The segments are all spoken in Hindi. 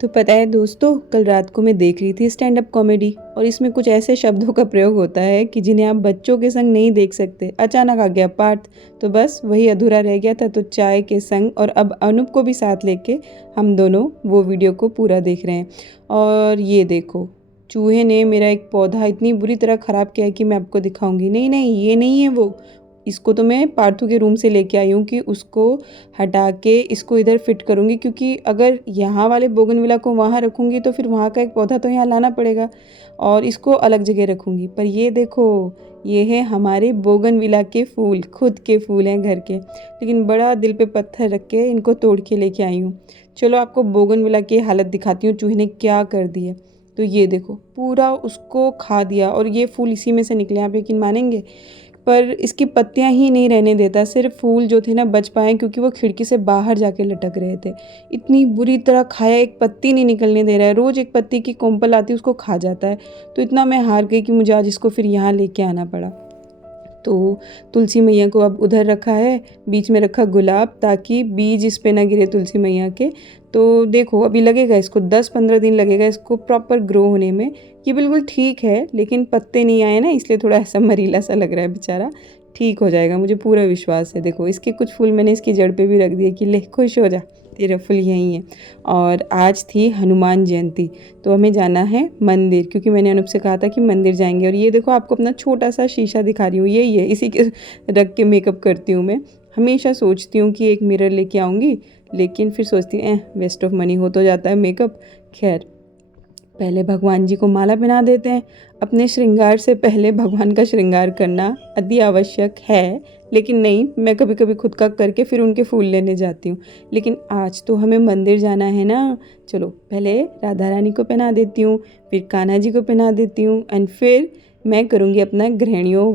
तो पता है दोस्तों, कल रात को मैं देख रही थी स्टैंड अप कॉमेडी और इसमें कुछ ऐसे शब्दों का प्रयोग होता है कि जिन्हें आप बच्चों के संग नहीं देख सकते। अचानक आ गया पार्थ, तो बस वही अधूरा रह गया था। तो चाय के संग और अब अनूप को भी साथ लेके हम दोनों वो वीडियो को पूरा देख रहे हैं। और ये देखो, चूहे ने मेरा एक पौधा इतनी बुरी तरह ख़राब किया है कि मैं आपको दिखाऊंगी। नहीं नहीं, ये नहीं है वो। इसको तो मैं पार्थू के रूम से लेके आई हूँ कि उसको हटा के इसको इधर फिट करूँगी, क्योंकि अगर यहाँ वाले बोगनविला को वहाँ रखूँगी तो फिर वहाँ का एक पौधा तो यहाँ लाना पड़ेगा और इसको अलग जगह रखूँगी। पर ये देखो, ये है हमारे बोगनविला के फूल, खुद के फूल हैं घर के, लेकिन बड़ा दिल पे पत्थर रख के इनको तोड़ के लेके आई हूँ। चलो आपको बोगनविला की हालत दिखाती हूँ, चूहे ने क्या कर दिया। तो ये देखो, पूरा उसको खा दिया और ये फूल इसी में से निकले, आप यकीन मानेंगे। पर इसकी पत्तियां ही नहीं रहने देता, सिर्फ फूल जो थे ना बच पाए, क्योंकि वो खिड़की से बाहर जाके लटक रहे थे। इतनी बुरी तरह खाया, एक पत्ती नहीं निकलने दे रहा है। रोज़ एक पत्ती की कोम्पल आती है, उसको खा जाता है। तो इतना मैं हार गई कि मुझे आज इसको फिर यहाँ लेके आना पड़ा। तो तुलसी मैया को अब उधर रखा है, बीच में रखा गुलाब, ताकि बीज इस पे ना गिरे तुलसी मैया के। तो देखो, अभी लगेगा इसको 10-15 दिन लगेगा इसको प्रॉपर ग्रो होने में। ये बिल्कुल ठीक है, लेकिन पत्ते नहीं आए ना, इसलिए थोड़ा ऐसा मरीला सा लग रहा है बेचारा। ठीक हो जाएगा, मुझे पूरा विश्वास है। देखो, इसके कुछ फूल मैंने इसकी जड़ पे भी रख दिए कि ले खुश हो जा, तेरा फूल यहीं है। और आज थी हनुमान जयंती, तो हमें जाना है मंदिर, क्योंकि मैंने अनूप से कहा था कि मंदिर जाएंगे। और ये देखो, आपको अपना छोटा सा शीशा दिखा रही हूँ, यही है, इसी के रख के मेकअप करती हूँ मैं। हमेशा सोचती हूँ कि एक मिरर लेके आऊँगी, लेकिन फिर सोचती हूँ वेस्ट ऑफ मनी हो तो जाता है मेकअप। खैर, पहले भगवान जी को माला पहना देते हैं। अपने श्रृंगार से पहले भगवान का श्रृंगार करना अति आवश्यक है, लेकिन नहीं, मैं कभी कभी खुद का करके फिर उनके फूल लेने जाती हूँ। लेकिन आज तो हमें मंदिर जाना है ना। चलो, पहले राधा रानी को पहना देती हूँ, फिर कान्हा जी को पहना देती हूँ, एंड फिर मैं करूँगी अपना गृहिणियों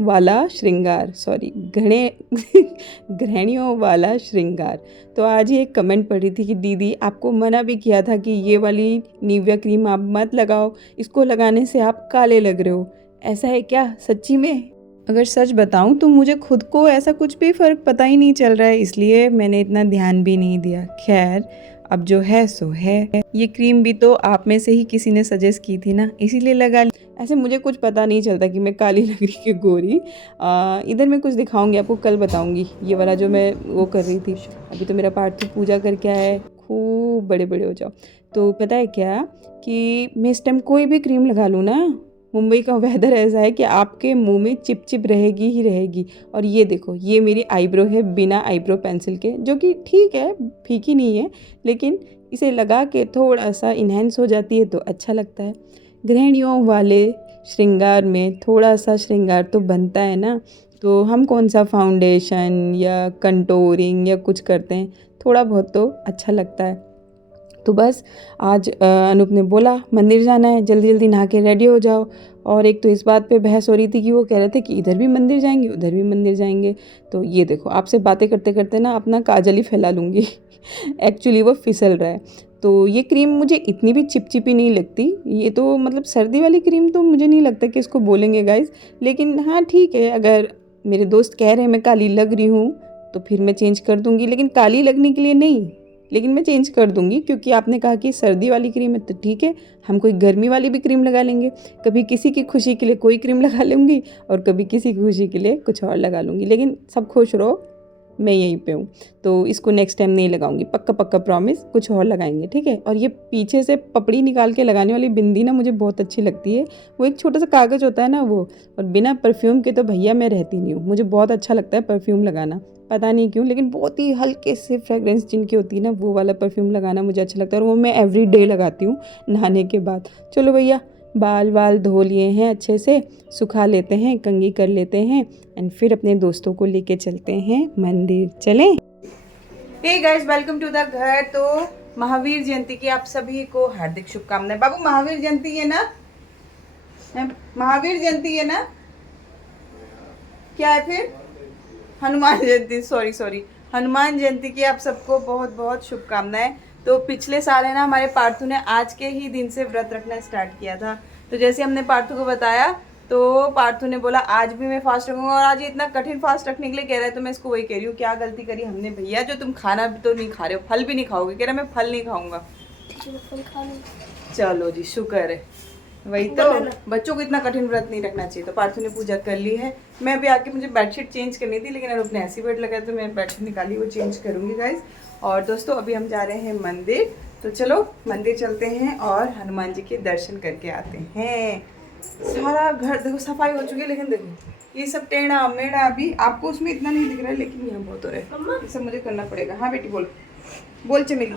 वाला श्रृंगार, सॉरी गृहिणियों वाला श्रृंगार। तो आज ही एक कमेंट पढ़ी थी कि दीदी, आपको मना भी किया था कि ये वाली निविया क्रीम आप मत लगाओ, इसको लगाने से आप काले लग रहे हो। ऐसा है क्या सच्ची में? अगर सच बताऊं तो मुझे खुद को ऐसा कुछ भी फ़र्क पता ही नहीं चल रहा है, इसलिए मैंने इतना ध्यान भी नहीं दिया। खैर, अब जो है सो है। ये क्रीम भी तो आप में से ही किसी ने सजेस्ट की थी ना, इसीलिए लगा ली। ऐसे मुझे कुछ पता नहीं चलता कि मैं काली लग रही कि गोरी। इधर मैं कुछ दिखाऊंगी आपको, कल बताऊंगी। ये वाला जो मैं वो कर रही थी, अभी तो मेरा पार्थ पूजा करके आया है, खूब बड़े बड़े हो जाओ। तो पता है क्या कि मैं इस टाइम कोई भी क्रीम लगा लूँ ना, मुंबई का वेदर ऐसा है कि आपके मुंह में चिप चिप रहेगी ही रहेगी। और ये देखो, ये मेरी आईब्रो है बिना आईब्रो पेंसिल के, जो कि ठीक है, फीकी नहीं है, लेकिन इसे लगा के थोड़ा सा इन्हेंस हो जाती है तो अच्छा लगता है। गृहिणियों वाले श्रृंगार में थोड़ा सा श्रृंगार तो बनता है ना। तो हम कौन सा फाउंडेशन या कंटोरिंग या कुछ करते हैं, थोड़ा बहुत तो अच्छा लगता है। तो बस आज अनूप ने बोला मंदिर जाना है, जल्दी जल्दी नहा के रेडी हो जाओ। और एक तो इस बात पे बहस हो रही थी कि वो कह रहे थे कि इधर भी मंदिर जाएंगे, उधर भी मंदिर जाएंगे। तो ये देखो, आपसे बातें करते करते ना अपना काजल ही फैला लूँगी एक्चुअली वो फिसल रहा है। तो ये क्रीम मुझे इतनी भी चिपचिपी नहीं लगती। ये तो मतलब सर्दी वाली क्रीम तो मुझे नहीं लगता कि इसको बोलेंगे गाइस, लेकिन हाँ ठीक है, अगर मेरे दोस्त कह रहे हैं मैं काली लग रही हूँ तो फिर मैं चेंज कर दूँगी, लेकिन काली लगने के लिए नहीं, लेकिन मैं चेंज कर दूंगी, क्योंकि आपने कहा कि सर्दी वाली क्रीम है तो ठीक है, हम कोई गर्मी वाली भी क्रीम लगा लेंगे। कभी किसी की खुशी के लिए कोई क्रीम लगा लूँगी और कभी किसी की खुशी के लिए कुछ और लगा लूँगी, लेकिन सब खुश रहो, मैं यहीं पे हूँ। तो इसको नेक्स्ट टाइम नहीं लगाऊंगी, पक्का पक्का प्रॉमिस, कुछ और लगाएंगे, ठीक है। और ये पीछे से पपड़ी निकाल के लगाने वाली बिंदी ना मुझे बहुत अच्छी लगती है। वो एक छोटा सा कागज़ होता है ना वो, और बिना परफ्यूम के तो भैया मैं रहती नहीं हूँ। मुझे बहुत अच्छा लगता है परफ्यूम लगाना, पता नहीं क्यों, लेकिन बहुत ही हल्के से फ्रेगरेंस जिनकी होती है ना, वो वाला परफ्यूम लगाना मुझे अच्छा लगता है, और वो मैं एवरी डे लगाती हूँ नहाने के बाद। चलो भैया, बाल वाल धो लिए हैं, अच्छे से सुखा लेते हैं, कंघी कर लेते हैं, एंड फिर अपने दोस्तों को लेके चलते हैं मंदिर। चलें? Hey guys, welcome to the घर। तो महावीर जयंती की आप सभी को हार्दिक शुभकामनाएं। बाबू, महावीर जयंती है ना? महावीर जयंती है ना? क्या है फिर? हनुमान जयंती, सॉरी, हनुमान जयंती की आप सबको बहुत बहुत शुभकामनाएं। तो पिछले साल है ना, हमारे पार्थू ने आज के ही दिन से व्रत रखना स्टार्ट किया था। तो जैसे हमने पार्थू को बताया तो पार्थू ने बोला आज भी मैं फास्ट रखूंगा, और आज ये इतना कठिन फास्ट रखने के लिए कह रहा है। तो मैं इसको वही कह रही हूँ, क्या गलती करी हमने भैया, जो तुम खाना भी तो नहीं खा रहे हो, फल भी नहीं खाओगे। कह रहा मैं फल नहीं खाऊंगा। चलो जी, शुक्र है। वही तो, बच्चों को इतना कठिन व्रत नहीं रखना चाहिए। तो पार्थू ने पूजा कर ली है। मैं अभी आके मुझे बेडशीट चेंज करनी थी, लेकिन अनूप ने ऐसी बेड लगाया तो मैं बेडशीट निकाली, वो चेंज करूँगी गाइज। और दोस्तों अभी हम जा रहे हैं मंदिर, तो चलो मंदिर चलते हैं और हनुमान जी के दर्शन करके आते हैं। सारा घर देखो सफाई हो चुकी है, लेकिन देखो ये सब टेढ़ा मेढ़ा, अभी आपको उसमें इतना नहीं दिख रहा है, लेकिन यहाँ बहुत हो रहा है। ये सब मुझे करना पड़ेगा। हाँ बेटी बोल बोल चमेली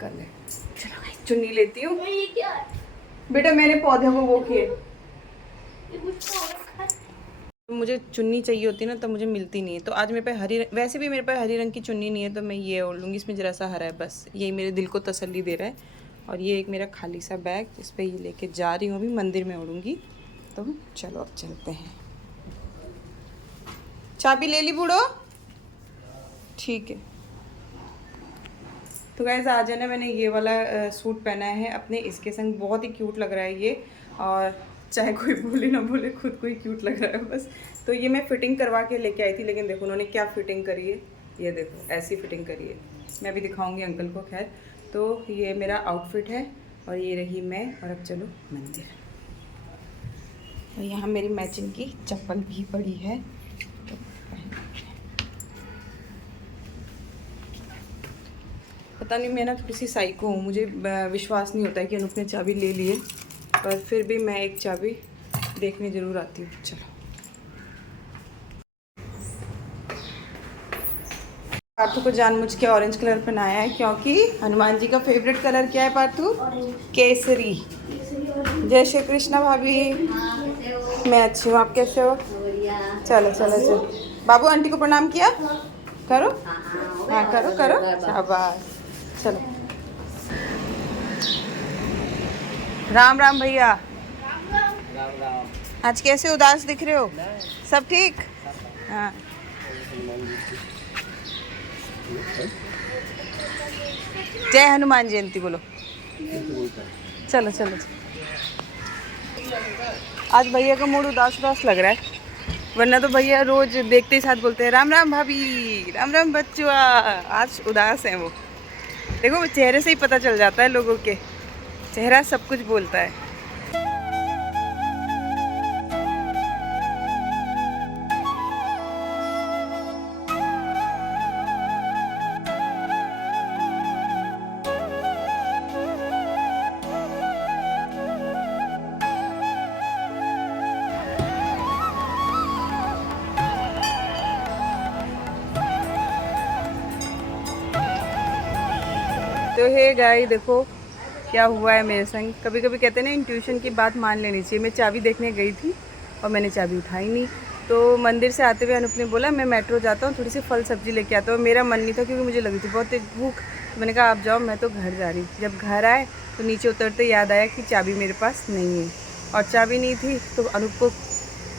कर ले। चलो भाई चुन्नी लेती हूँ। बेटा मैंने पौधे को वो किए, मुझे चुन्नी चाहिए होती है ना, तो मुझे मिलती नहीं है। तो आज मेरे पे हरी, वैसे भी मेरे पे हरी रंग की चुन्नी नहीं है, तो मैं ये ओढ़ लूँगी। इसमें ज़रा सा हरा है, बस यही मेरे दिल को तसल्ली दे रहा है। और ये एक मेरा खाली सा बैग, जिस पे ये लेके जा रही हूँ, अभी मंदिर में ओढ़ूँगी। तो चलो अब चलते हैं। चाबी ले ली बूढ़ो? ठीक है। तो गाइस आज है ना, मैंने ये वाला सूट पहना है अपने इसके संग, बहुत ही क्यूट लग रहा है ये। और चाहे कोई बोले ना बोले, खुद को ही क्यूट लग रहा है बस। तो ये मैं फ़िटिंग करवा के लेके आई थी, लेकिन देखो उन्होंने क्या फ़िटिंग करी है। ये देखो ऐसी फ़िटिंग करी है, मैं भी दिखाऊंगी अंकल को। खैर तो ये मेरा आउटफिट है और ये रही मैं। और अब चलो मंदिर। और यहाँ मेरी मैचिंग की चप्पल भी पड़ी है, तो पता नहीं मैं ना थोड़ी सी साइको हूँ, मुझे विश्वास नहीं होता है कि अनूप ने चाबी ले ली है, पर फिर भी मैं एक चाबी देखने ज़रूर आती हूँ। चलो पार्थू को जानबूझ के ऑरेंज कलर पहनाया है, क्योंकि हनुमान जी का फेवरेट कलर क्या है पार्थू? केसरी। जय श्री कृष्णा भाभी। मैं अच्छी हूँ, आप कैसे हो? चलो चलो चलो। बाबू आंटी को प्रणाम किया करो। हाँ करो करो, शाबाश। चलो राम राम भैया। आज कैसे उदास दिख रहे हो? सब ठीक? हाँ जय हनुमान जयंती बोलो। चलो चलो। आज भैया का मूड उदास उदास लग रहा है, वरना तो भैया रोज देखते ही साथ बोलते हैं राम राम भाभी, राम राम बच्चुआ। आज उदास हैं वो, देखो चेहरे से ही पता चल जाता है, लोगों के चेहरा सब कुछ बोलता है। तो हे गाय देखो क्या हुआ है मेरे संग। कभी कभी कहते हैं ना, इंट्यूशन की बात मान लेनी चाहिए। मैं चाबी देखने गई थी और मैंने चाबी उठाई नहीं। तो मंदिर से आते हुए अनूप ने बोला मैं मेट्रो जाता हूँ, थोड़ी सी फल सब्जी लेके आता हूँ। मेरा मन नहीं था, क्योंकि मुझे लगी थी बहुत तेज भूख। मैंने कहा आप जाओ, मैं तो घर जा रही हूँ। जब घर आए तो नीचे उतरते याद आया कि चाबी मेरे पास नहीं है, और चाबी नहीं थी तो अनूप को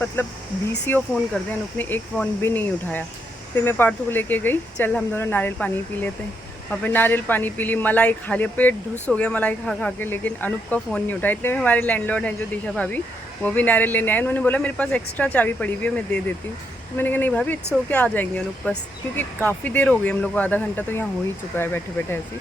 मतलब BCO फ़ोन कर दिया। अनूप ने एक फ़ोन भी नहीं उठाया। फिर मैं पार्थू को लेके गई, चल हम दोनों नारियल पानी पी लेते हैं। और फिर नारियल पानी पी ली, मलाई खा लिया, पेट धुस हो गया मलाई खा खा के, लेकिन अनूप का फ़ोन नहीं उठाया। इतने में हमारे लैंडलॉर्ड हैं जो दिशा भाभी, वो भी नारियल लेने आए। उन्होंने बोला मेरे पास एक्स्ट्रा चाबी पड़ी हुई है, मैं दे देती हूँ। तो मैंने कहा नहीं भाभी, सो के आ जाएंगे अनूप बस, क्योंकि काफ़ी देर हो गई हम लोग को, आधा घंटा तो यहाँ हो ही चुका है बैठे बैठे ऐसे ही।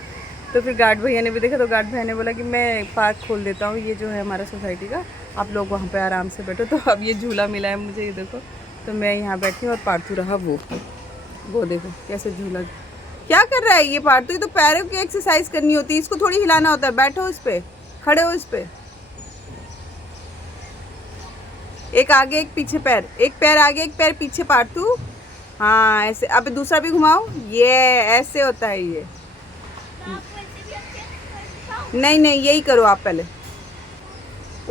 तो फिर गार्ड भैया ने भी देखा, तो गार्ड भैया ने बोला कि मैं पार्क खोल देता हूँ, ये जो है हमारा सोसाइटी का, आप लोग वहाँ पे आराम से बैठो। तो अब ये झूला मिला है मुझे, ये देखो। तो मैं यहाँ बैठी हूँ और पार्थू रहा वो देखो कैसे झूला। क्या कर रहा है ये पार्थू? ये तो पैरों की एक्सरसाइज करनी होती है, इसको थोड़ी हिलाना होता है। बैठो इस पे, खड़े हो इस पे, एक आगे एक पीछे पैर, एक पैर आगे एक पैर पीछे पार्थू। हाँ ऐसे। अब दूसरा भी घुमाओ, ये ऐसे होता है ये। नहीं नहीं यही करो आप पहले।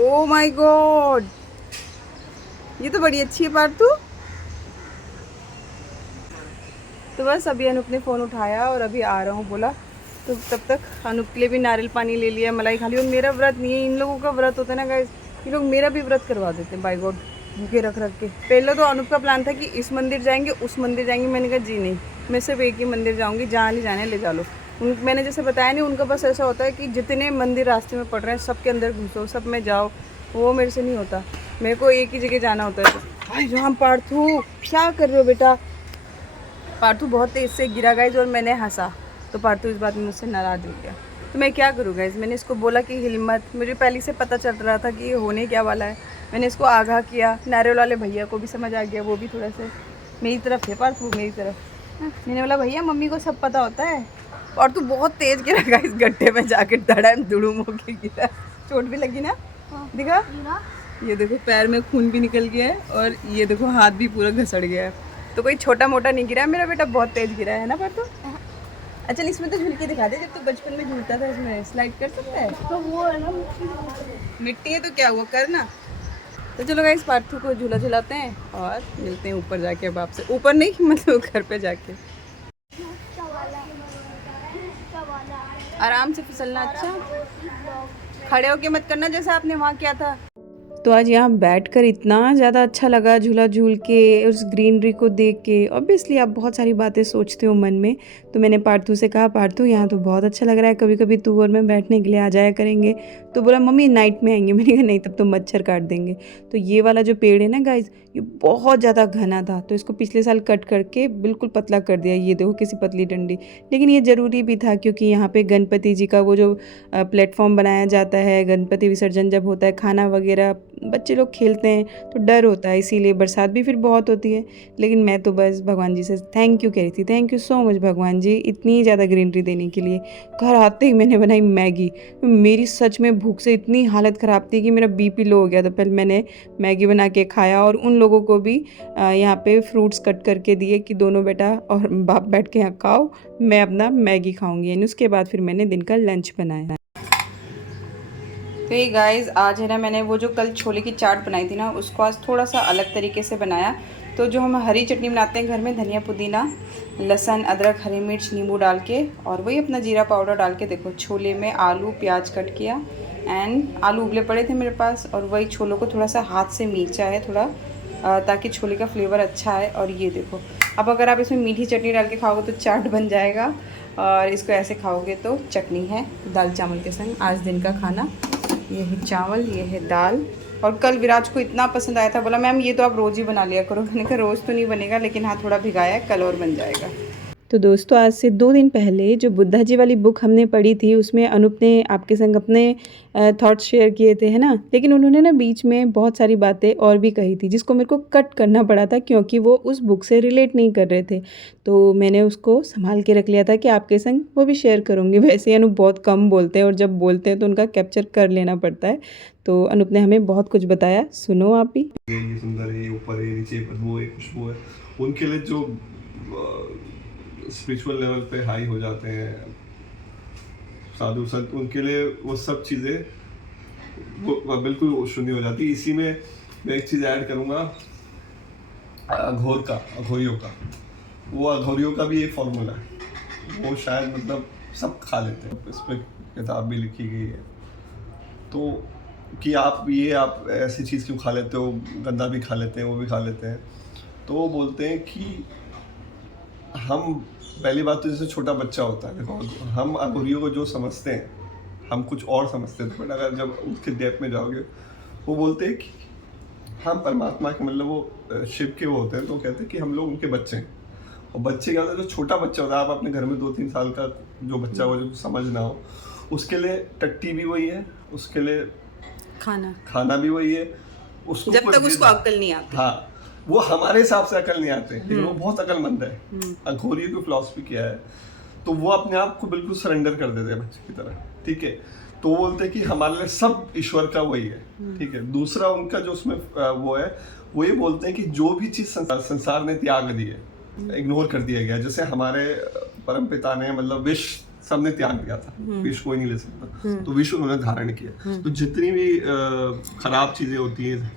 ओ माय गॉड, ये तो बड़ी अच्छी है पार्थू। तो बस अभी अनूप ने फ़ोन उठाया और अभी आ रहा हूँ बोला, तो तब तक अनूप के लिए भी नारियल पानी ले लिया, मलाई खा ली। और मेरा व्रत नहीं है, इन लोगों का व्रत होता है ना गाइस, ये लोग मेरा भी व्रत करवा देते हैं बाय गॉड, भूखे रख रख के। पहले तो अनूप का प्लान था कि इस मंदिर जाएंगे उस मंदिर जाएंगे, मैंने कहा जी नहीं, मैं सिर्फ एक ही मंदिर जाऊँगी, जहाँ ले जाने ले जा लो। मैंने जैसे बताया नहीं, उनका बस ऐसा होता है कि जितने मंदिर रास्ते में पड़ रहे हैं सबके अंदर घुसो, सब में जाओ, वो मेरे से नहीं होता। मेरे को एक ही जगह जाना होता है। हाय राम पार्थू, क्या कर रहे हो बेटा? पार्थू बहुत तेज से गिरा गाइस और मैंने हंसा, तो पार्थू इस बात में मुझसे नाराज़ हो गया। तो मैं क्या करूँ गाइस, मैंने इसको बोला कि हिल मत, मुझे पहले से पता चल रहा था कि ये होने क्या वाला है। मैंने इसको आगाह किया, नारियल वाले भैया को भी समझ आ गया, वो भी थोड़ा सा मेरी तरफ थे, पार्थू मेरी तरफ। मैंने बोला भैया मम्मी को सब पता होता है। और तू बहुत तेज़ गिरा गाइस, गड्ढे में जाके धड़ाम धुड़ूम होके गिरा। चोट भी लगी ना? दिखा, ये देखो पैर में खून भी निकल गया है और ये देखो हाथ भी पूरा घसड़ गया है। तो कोई छोटा मोटा नहीं गिरा है मेरा बेटा, बहुत तेज़ गिरा है ना पार्थू? अच्छा इसमें तो झूल के दिखा दे, जब तू बचपन में झूलता था इसमें स्लाइड कर सकता है? तो वो है ना मिट्टी है तो क्या हुआ, कर ना। तो चलो गाइस पार्थू को झूला झुलाते हैं और मिलते हैं ऊपर जाके। अब आपसे ऊपर नहीं मतलब घर पे जाके आराम से फिसलना। अच्छा खड़े होके मत करना जैसा आपने वहाँ किया था। तो आज यहाँ बैठकर इतना ज़्यादा अच्छा लगा झूला झूल के, उस ग्रीनरी को देख के। ऑब्वियसली आप बहुत सारी बातें सोचते हो मन में, तो मैंने पार्थू से कहा पार्थू यहाँ तो बहुत अच्छा लग रहा है, कभी कभी तू और मैं बैठने के लिए आ जाया करेंगे। तो बोला मम्मी नाइट में आएंगे। मैंने कहा नहीं तब तो मच्छर काट देंगे। तो ये वाला जो पेड़ है ना गाइज, ये बहुत ज़्यादा घना था, तो इसको पिछले साल कट करके बिल्कुल पतला कर दिया। ये देखो किसी पतली डंडी, लेकिन ये ज़रूरी भी था क्योंकि यहाँ पे गणपति जी का वो जो प्लेटफॉर्म बनाया जाता है, गणपति विसर्जन जब होता है, खाना वगैरह बच्चे लोग खेलते हैं तो डर होता है, इसीलिए बरसात भी फिर बहुत होती है। लेकिन मैं तो बस भगवान जी से थैंक यू कह रही थी, थैंक यू सो मच भगवान जी इतनी ज़्यादा ग्रीनरी देने के लिए। घर आते ही मैंने बनाई मैगी। मेरी सच में भूख से इतनी हालत ख़राब थी कि मेरा बीपी लो हो गया, तो पहले मैंने मैगी बना के खाया और उन लोगों को भी यहाँ पे फ्रूट्स कट करके दिए कि दोनों बेटा और बाप बैठ के यहाँ खाओ, मैं अपना मैगी खाऊंगी। यानी उसके बाद फिर मैंने दिन का लंच बनाया। तो ये गाइस आज है ना, मैंने वो जो कल छोले की चाट बनाई थी ना, उसको आज थोड़ा सा अलग तरीके से बनाया। तो जो हम हरी चटनी बनाते हैं घर में, धनिया पुदीना लहसुन अदरक हरी मिर्च नींबू डाल के, और वही अपना जीरा पाउडर डाल के, देखो छोले में आलू प्याज कट किया एंड आलू उबले पड़े थे मेरे पास, और वही छोलों को थोड़ा सा हाथ से मीचा है थोड़ा, ताकि छोले का फ्लेवर अच्छा है। और ये देखो, अब अगर आप इसमें मीठी चटनी डाल के खाओगे तो चाट बन जाएगा, और इसको ऐसे खाओगे तो चटनी है। दाल चावल के संग आज दिन का खाना ये है, चावल ये है दाल। और कल विराज को इतना पसंद आया था, बोला मैम ये तो आप रोज़ ही बना लिया करो। मैंने कहा रोज़ तो नहीं बनेगा, लेकिन हाँ थोड़ा भिगाया है, कल और बन जाएगा। तो दोस्तों आज से 2 दिन पहले जो बुद्धा जी वाली बुक हमने पढ़ी थी, उसमें अनूप ने आपके संग अपने थॉट्स शेयर किए थे, है ना। लेकिन उन्होंने ना बीच में बहुत सारी बातें और भी कही थी, जिसको मेरे को कट करना पड़ा था क्योंकि वो उस बुक से रिलेट नहीं कर रहे थे। तो मैंने उसको संभाल के रख लिया था कि आपके संग वो भी शेयर करूँगी। वैसे अनूप बहुत कम बोलते हैं और जब बोलते हैं तो उनका कैप्चर कर लेना पड़ता है। तो अनूप ने हमें बहुत कुछ बताया, सुनो आप भी। ये सुंदर है, ये ऊपर है, नीचे बदबू है, खुशबू है, उनके लिए जो स्पिरिचुअल लेवल पे हाई हो जाते हैं साधु संत, उनके लिए वो सब चीज़ें वो बिल्कुल शून्य हो जाती है। इसी में मैं एक चीज़ ऐड करूँगा, अघोरियों का वो अघोरियों का भी एक फॉर्मूला है, वो शायद मतलब सब खा लेते हैं, इस पर किताब भी लिखी गई है। तो कि आप ऐसी चीज़ क्यों खा लेते हो, गंदा भी खा लेते हैं, वो भी खा लेते हैं। तो वो बोलते हैं कि हम पहली बात तो जैसे छोटा बच्चा होता है, देखो हम अघोरियों को जो समझते हैं हम कुछ और समझते हैं, बट अगर जब उसके डेप्थ में जाओगे, वो बोलते हैं कि हम परमात्मा के मतलब वो शिव के वो होते हैं, तो कहते हैं कि हम लोग उनके बच्चे हैं। और बच्चे क्या होता है, जो छोटा बच्चा होता है, आप अपने घर में 2-3 साल का जो बच्चा हो जो समझ ना हो, उसके लिए टट्टी भी वही है, उसके लिए खाना भी वही है, उसको जब तक उसको अक्ल नहीं आती। हाँ, वो हमारे हिसाब से अकल नहीं आते, लेकिन वो बहुत अकलमंद है। अघोरी की फिलॉसफी क्या है, तो वो अपने आप को बिल्कुल सरेंडर कर देते हैं बच्चे की तरह, ठीक है। तो वो बोलते हैं कि हमारे लिए सब ईश्वर का वही है, ठीक है। दूसरा उनका जो उसमें वो है, वो ये बोलते हैं कि जो भी चीज़ संसार ने त्याग दी है, इग्नोर कर दिया गया, जैसे हमारे परम पिता ने मतलब विष सबने त्याग दिया था, विष कोई नहीं ले सकता, तो विष उन्होंने धारण किया। तो जितनी भी खराब चीज़ें होती हैं,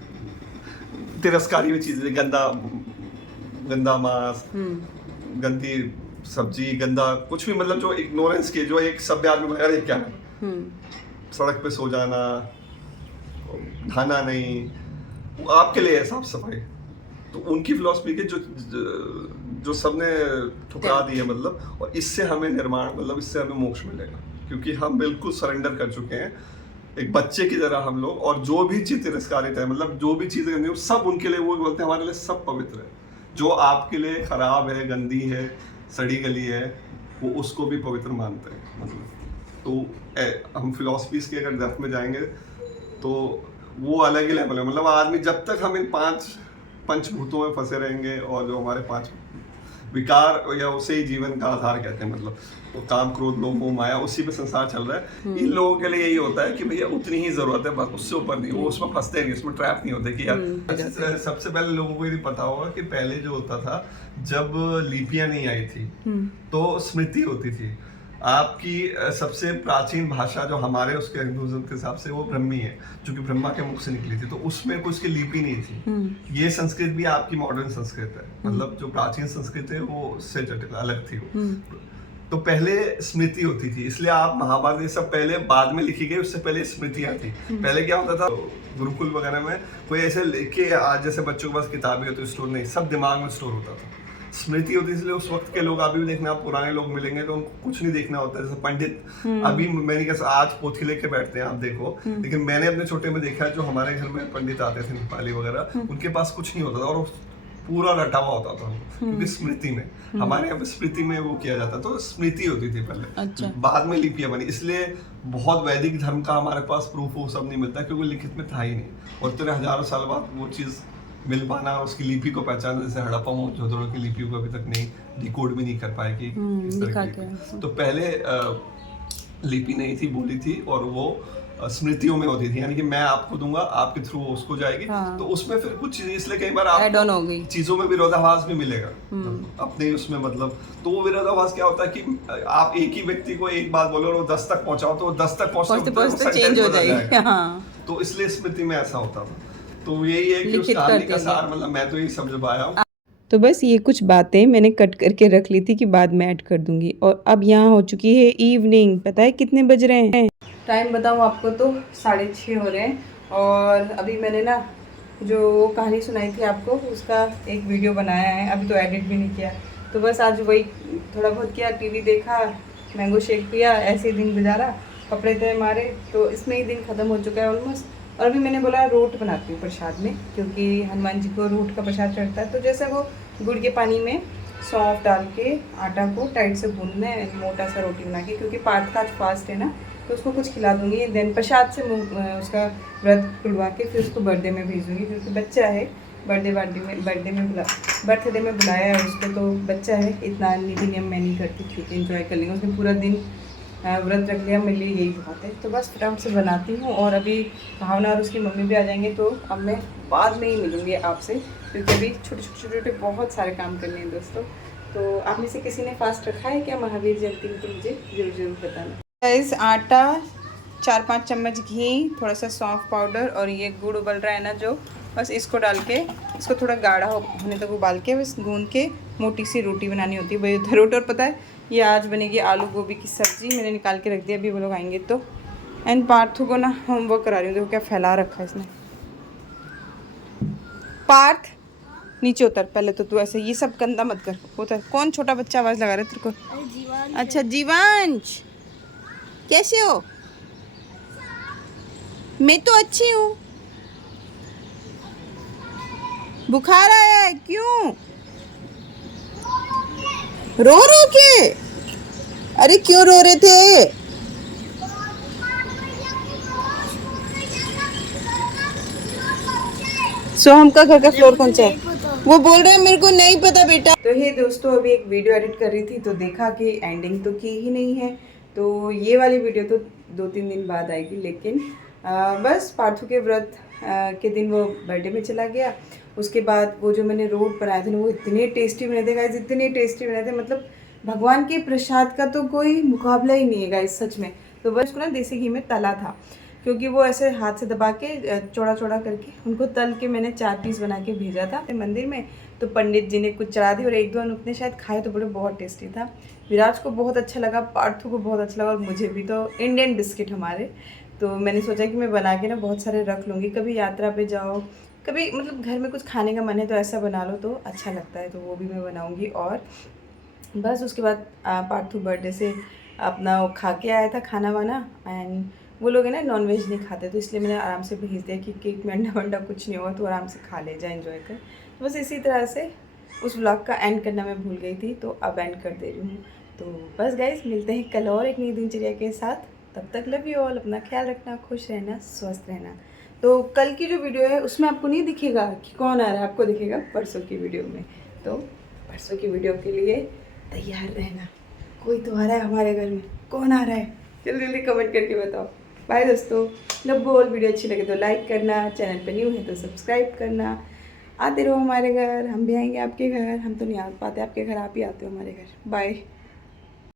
तिरस्कारी हुई चीजें, गंदा मांस, गंदी सब्जी, गंदा कुछ भी, मतलब जो इग्नोरेंस के, जो एक सभ्य आदमी बोलेगा ये क्या है, सड़क पे सो जाना, नहाना नहीं, वो आपके लिए है साफ सफाई। तो उनकी फिलॉसफी के जो सबने ठुकरा दी है, मतलब, और इससे हमें निर्माण, मतलब इससे हमें मोक्ष मिलेगा, क्योंकि हम बिल्कुल सरेंडर कर चुके हैं एक बच्चे की तरह हम लोग। और जो भी चीज़ तिरस्कारित है, मतलब जो भी चीज़ें गंदी, सब उनके लिए वो बोलते हैं हमारे लिए सब पवित्र है। जो आपके लिए खराब है, गंदी है, सड़ी गली है, वो उसको भी पवित्र मानते हैं मतलब। तो हम फिलॉसफीज के अगर डेप्थ में जाएंगे तो वो अलग ही लेवल है। मतलब आदमी जब तक हम इन 5 पंचभूतों में फंसे रहेंगे और जो हमारे 5 विकार या उसे ही जीवन का आधार कहते हैं, मतलब वो काम क्रोध लोभ मोह माया, उसी पे संसार चल रहा है। इन लोगों के लिए यही होता है कि भैया उतनी ही जरूरत है, बस उससे ऊपर नहीं। वो उसमें फंसते नहीं, उसमें ट्रैप नहीं होते कि यार। सबसे पहले लोगों को ये पता होगा कि पहले जो होता था, जब लिपियां नहीं आई थी तो स्मृति होती थी। आपकी सबसे प्राचीन भाषा जो हमारे उसके हिंदुइज्म के हिसाब से वो ब्रह्मी है, जो कि ब्रह्मा के मुख से निकली थी, तो उसमें कुछ की लिपि नहीं थी। ये संस्कृत भी आपकी मॉडर्न संस्कृत है, मतलब जो प्राचीन संस्कृत है वो उससे जटिल अलग थी वो। तो पहले स्मृति होती थी, इसलिए आप महाभारत ये सब पहले बाद में लिखी गई, उससे पहले स्मृतियां थी। पहले क्या होता था गुरुकुल वगैरह में, कोई ऐसे लिख के आज जैसे बच्चों के पास किताबें होती स्टोर नहीं, सब दिमाग में स्टोर होता था। स्मृति होती है, इसलिए उस वक्त के लोग अभी भी देखना, आप पुराने लोग मिलेंगे तो उनको कुछ नहीं देखना होता है। जैसे पंडित अभी मैंने कैसे आज पोथी लेके बैठते हैं आप देखो, लेकिन मैंने अपने छोटे में देखा है जो हमारे घर में पंडित आते थे नेपाली वगैरह, उनके पास कुछ नहीं होता था और पूरा रटा हुआ होता था, क्योंकि स्मृति में हमारे यहाँ पे स्मृति में वो किया जाता, तो स्मृति होती थी पहले। अच्छा। बाद में लिपियां बनी, इसलिए बहुत वैदिक धर्म का हमारे पास प्रूफ वो सब नहीं मिलता, क्योंकि लिखित में था ही नहीं। और तेरे हजारों साल बाद वो चीज मिल पाना और उसकी लिपि को पहचानना, जैसे हड़प्पा मोहनजोदड़ो की लिपि को अभी तक नहीं डिकोड भी नहीं कर पाए कि किस तरह की। तो पहले लिपि नहीं थी, बोली थी, और वो स्मृतियों में होती थी, यानी कि मैं आपको दूंगा, आपके थ्रू उसको जाएगी। तो उसमें फिर कुछ चीजें, इसलिए कई बार आप चीजों में विरोधाभास भी मिलेगा अपने उसमें, मतलब तो वो विरोधाभास क्या होता है कि आप एक ही व्यक्ति को एक बात बोलो और वो 10 तक पहुंचाओ, तो 10 तक पहुंचते चेंज हो जाएगा। तो इसलिए स्मृति में ऐसा होता था। तो यही है कि उस कहानी का सार, मतलब मैं तो यही समझ पाया हूँ। तो बस ये कुछ बातें मैंने कट करके रख ली थी कि बाद में ऐड कर दूंगी। और अब यहाँ हो चुकी है इवनिंग, पता है कितने बज रहे हैं? टाइम बताऊँ आपको तो 6:30 हो रहे हैं। और अभी मैंने ना जो कहानी सुनाई थी आपको, उसका एक वीडियो बनाया है, अभी तो एडिट भी नहीं किया। तो बस आज वही थोड़ा बहुत किया, टीवी देखा, मैंगो शेक पिया, ऐसे दिन गुजारा, कपड़े थे हमारे, तो इसमें ही दिन ख़त्म हो चुका है ऑलमोस्ट। और अभी मैंने बोला रोट बनाती हूँ प्रसाद में, क्योंकि हनुमान जी को रोट का प्रसाद चढ़ता है। तो जैसे वो गुड़ के पानी में सौंफ डाल के आटा को टाइट से गूंदना है, मोटा सा रोटी बना के, क्योंकि पार्थ का आज फास्ट है ना, तो उसको कुछ खिला दूँगी। देन प्रसाद से उसका व्रत खुलवा के फिर उसको बर्थडे में भेजूँगी, क्योंकि बच्चा है। बर्थडे में बुलाया है उसको, तो बच्चा है, इतना नीति नियम मैं नहीं करती, ठीक है एंजॉय कर लेंगे। उसने पूरा दिन व्रत रख लिया, मेरे लिए यही बहुत है। तो बस फटाफट से बनाती हूँ। और अभी भावना और उसकी मम्मी भी आ जाएंगे, तो अब मैं बाद में ही मिलूँगी आपसे, क्योंकि अभी छोटे बहुत सारे काम करने हैं दोस्तों। तो आप में से किसी ने फास्ट रखा है क्या महावीर जयंती में? तो मुझे जरूर बताना। इस आटा, 4-5 चम्मच घी, थोड़ा सा सौंफ पाउडर और ये गुड़ उबल रहा है ना जो, बस इसको डाल के इसको थोड़ा गाढ़ा होने तक उबाल के बस गूंद के मोटी सी रोटी बनानी होती है, वही होता है रोटी। और पता है ये आज बनेगी आलू गोभी की सब्ज़ी, मैंने निकाल के रख दिया, अभी वो लोग आएंगे तो। एंड पार्थू को ना होमवर्क करा रही हूँ, देखो क्या फैला रखा है इसने। पार्थ नीचे उतर पहले, तो तू ऐसे ये सब गंदा मत कर, उतर। कौन छोटा बच्चा आवाज़ लगा रहा है तेरे को? अच्छा जीवांश, कैसे हो? मैं तो अच्छी हूँ। बुखार आया है क्यों? रो के? अरे क्यों रो रहे थे? सोहम का घर का फ्लोर कौन सा है? वो बोल रहा है मेरे को नहीं पता बेटा। तो ये दोस्तों अभी एक वीडियो एडिट कर रही थी, तो देखा कि एंडिंग तो की ही नहीं है, तो ये वाली वीडियो तो 2-3 दिन बाद आएगी। लेकिन बस पार्थू के व्रत के दिन वो बर्थडे में चला गया। उसके बाद वो जो मैंने रोट बनाए थे ना, वो इतने टेस्टी बने थे गाइस, इतने टेस्टी बने थे, मतलब भगवान के प्रसाद का तो कोई मुकाबला ही नहीं है गाइस, सच में। तो बस उसको ना देसी घी में तला था, क्योंकि वो ऐसे हाथ से दबा के चौड़ा चौड़ा करके उनको तल के मैंने 4 पीस बना के भेजा था मंदिर में। तो पंडित जी ने कुछ चढ़ा दी और 1-2 उतने शायद खाए, तो बोले बहुत टेस्टी था। विराज को बहुत अच्छा लगा, पार्थू को बहुत अच्छा लगा, और मुझे भी। तो इंडियन बिस्किट हमारे, तो मैंने सोचा कि मैं बना के ना बहुत सारे रख लूँगी, कभी यात्रा पे जाओ, कभी मतलब घर में कुछ खाने का मन है तो ऐसा बना लो तो अच्छा लगता है, तो वो भी मैं बनाऊँगी। और बस उसके बाद पार्थू बर्थडे से अपना वो खा के आया था खाना वाना, एंड वो लोग है ना नॉनवेज नहीं खाते, तो इसलिए मैंने आराम से भेज दिया कि केक में अंडा वंडा कुछ नहीं होगा, तो आराम से खा ले जा, एंजॉय कर। तो बस इसी तरह से उस व्लॉग का एंड करना मैं भूल गई थी, तो अब एंड कर दे रही हूँ। तो बस गाइस, मिलते हैं कल और एक नई दिनचर्या के साथ। तब तक लव यू ऑल, अपना ख्याल रखना, खुश रहना, स्वस्थ रहना। तो कल की जो वीडियो है उसमें आपको नहीं दिखेगा कि कौन आ रहा है, आपको दिखेगा परसों की वीडियो में। तो परसों की वीडियो के लिए तैयार रहना। कोई तो आ रहा है हमारे घर में, कौन आ रहा है जल्दी जल्दी कमेंट करके बताओ। बाय दोस्तों, लव बोल। वीडियो अच्छी लगे तो लाइक करना, चैनल पे न्यू है तो सब्सक्राइब करना। आते रहो हमारे घर, हम भी आएंगे आपके घर। हम तो नहीं आ पाते आपके घर, आप ही आते हो हमारे घर। बाय।